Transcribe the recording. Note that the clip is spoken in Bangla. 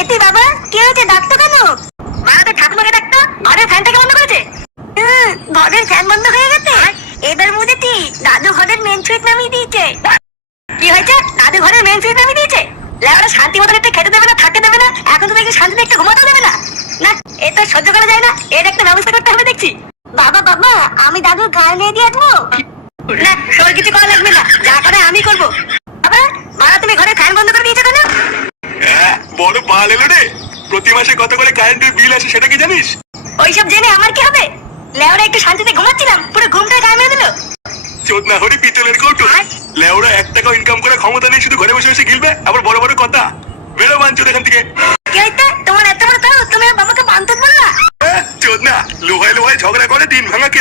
এতে বাবা কি হয়েছে, ডাকতো কেন? মারাতে ঠাকুমাকে ডাকতো, ঘরের ফ্যানটাকে বন্ধ করেছে। ঘরের ফ্যান বন্ধ হয়ে গেছে, এবার বুঝেছি দাদু ঘরের মেন সুইচ নামিয়ে দিয়েছে। কি হয়েছে, দাদু ঘরের মেন সুইচ নামিয়ে দিয়েছে? লেওরা শান্তি মতন একটু খেতে দেবে না, থাকতে দেবে না, এখন তুমি কি শান্তিতে একটু ঘুমাতেও দেবে না? না, এ তো সহ্য করা যায় না, এর একটা ব্যবস্থা করতে হবে দেখছি। বাবা বাবা, আমি দাদুর গায়ে নিয়ে দিয়ে আসবো। না, তোর কিছু করা লাগবে না, যা করে আমি করবো। বাবা, মারা তুমি ঘরে ফ্যান বন্ধ করে দিয়েছো কেন? বড় বাল এলো রে। প্রতি মাসে কত করে কারেন্টের বিল আসে সেটা কি জানিস? ওইসব জেনে আমার কি হবে? লেওরা একটু শান্তিতে ঘুমাচ্ছিলাম, পুরো ঘুমটা গায়ে মেরে দিল। চোদনা হরি পিতলের কৌটো। লেওরা 1 টাকা ইনকাম করার ক্ষমতা নেই, শুধু ঘরে বসে বসে গিলবে, আবার বড় বড় কথা। বেরো বাঞ্চোদ এখান থেকে। কি হইতে তোমার এত বড় তাও, তুমি আমার বাবাকে বান্ধব বললা? চোদনা লোহায় লোহায় ঝগড়া করে দিন ভাঙা কে